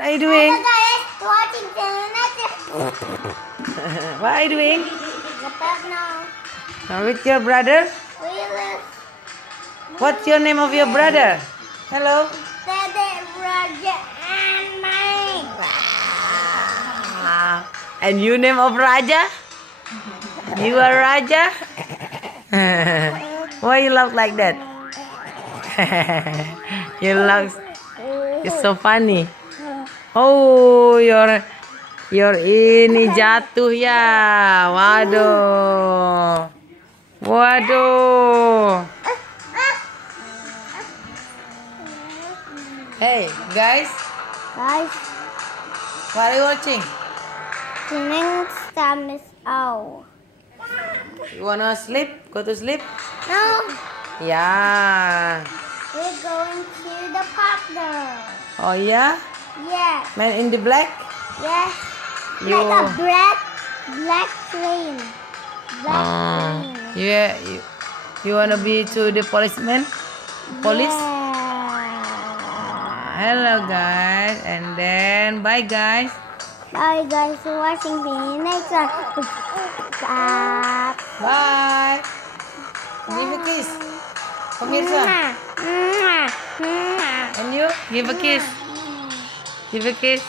are you doing? Hello guys, watching internet. What are you doing? now. With your brother? What's your name of your brother? Hello? Daddy, Roger, and Mike. And you name of Raja? You are Raja? Why you laugh like that? You laugh. It's so funny. Oh, your ini jatuh ya. Waduh. Waduh. Hey, guys. Guys, What are you watching? the next time is out. You wanna sleep? Go to sleep? No, Yeah. we're going to the park now. Oh yeah? Yeah, Man in the black? yes. You. Like a black train. Black train. Yeah. You wanna be to the policeman? Police? Yeah. Hello guys, and then bye guys. Bye guys for watching the next one. Bye. Give a kiss. Pemirsa. And you give a kiss. Give a kiss.